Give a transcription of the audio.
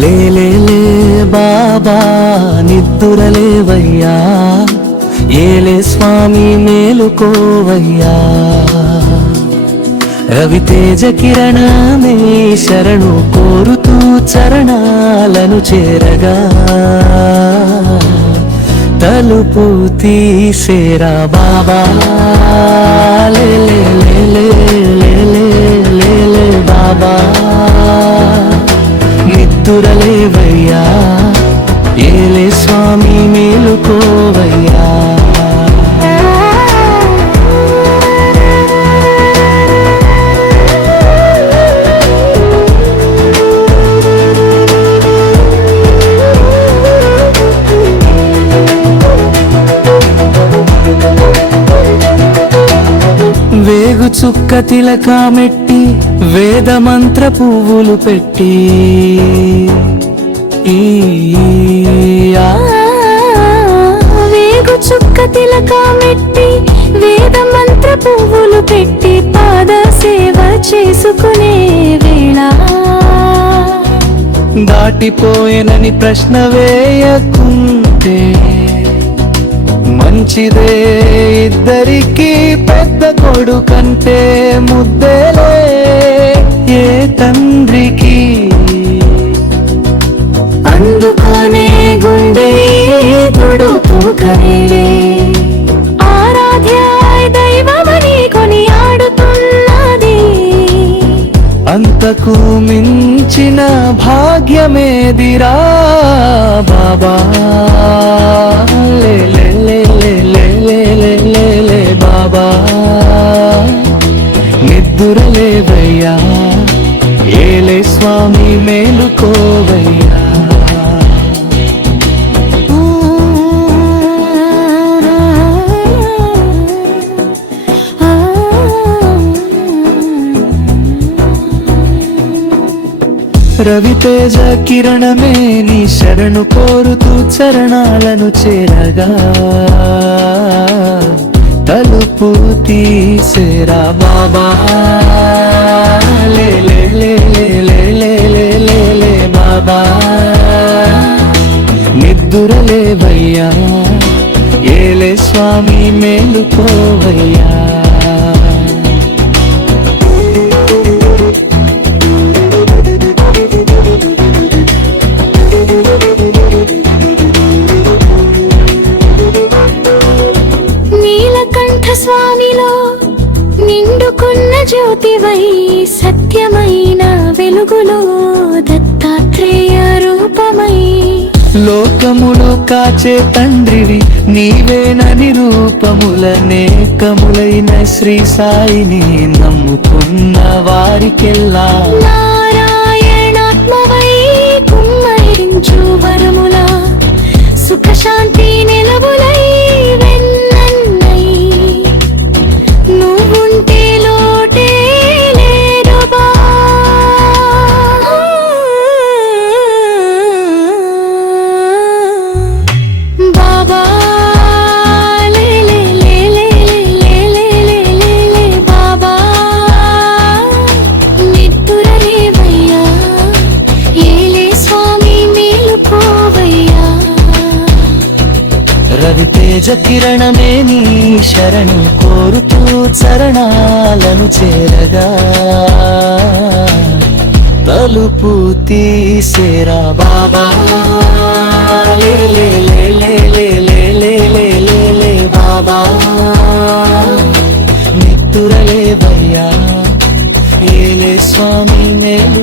లేలే బాబా నిద్దురలేవయ్యా, ఏలే స్వామి మేలుకోవయ్యా. రవితేజ కిరణమే శరణు కోరుతూ చరణాలను చేరగా, తలుపు తీసేరా బాబా. లేలే లేలే లేలే లేలే బాబా నిద్దురలేవయ్యా, ఏలే స్వామి మేలుకోవయ్యా. వేగు చుక్క తిలకామెట్టి వేదమంత్ర పువ్వులు పెట్టి, వేగు చుక్క తిలకామెట్టి వేదమంత్ర పువ్వులు పెట్టి పాద సేవ చేసుకునే వేళ, దాటిపోయేనని ప్రశ్న వేయకుంటే మంచిదే, ఇద్దరికి పెద్ద కొడుకంటే ముద్దలే ఏ తండ్రికి. అందుకనే గుండె తుడుపు కనిలే ఆరాధ్య దైవమని కొనియాడుతున్నది. అంతకు మించిన భాగ్యమేదిరా బాబా. లేలే లేలే బాబా నిద్దురలేవయ్యా, ఏలే స్వామి మేలుకోవయ్యా. రవితేజ కిరణమే నీ శరణు కోరుతూ చరణాలను చేరగా, తలుపు తీసేరా బాబా. లేలే లేలే లేలే బాబా నిద్దురలేవయ్యా, ఏలే స్వామి మేలుకోవయ్యా. స్వామిలో నిండుకున్న జ్యోతివై సత్యమైన వెలుగులో దత్తాత్రేయ రూపమై, లోకములు కాచే తండ్రివి నీవేనని రూపములనేకములైన శ్రీ సాయిని నమ్ముకున్న వారికెల్లా నారాయణాత్మవై కుమ్మరించు వరముల సుఖశాంతి నిలవులై రవితేజ కిరణమే నీ శరణు కోరుతూ చరణాలను చేరగా, తలుపు తీసేరా బాబా. లేలే లేలే బాబా నిద్దురలేవయ్యా, ఏలే స్వామి మేలు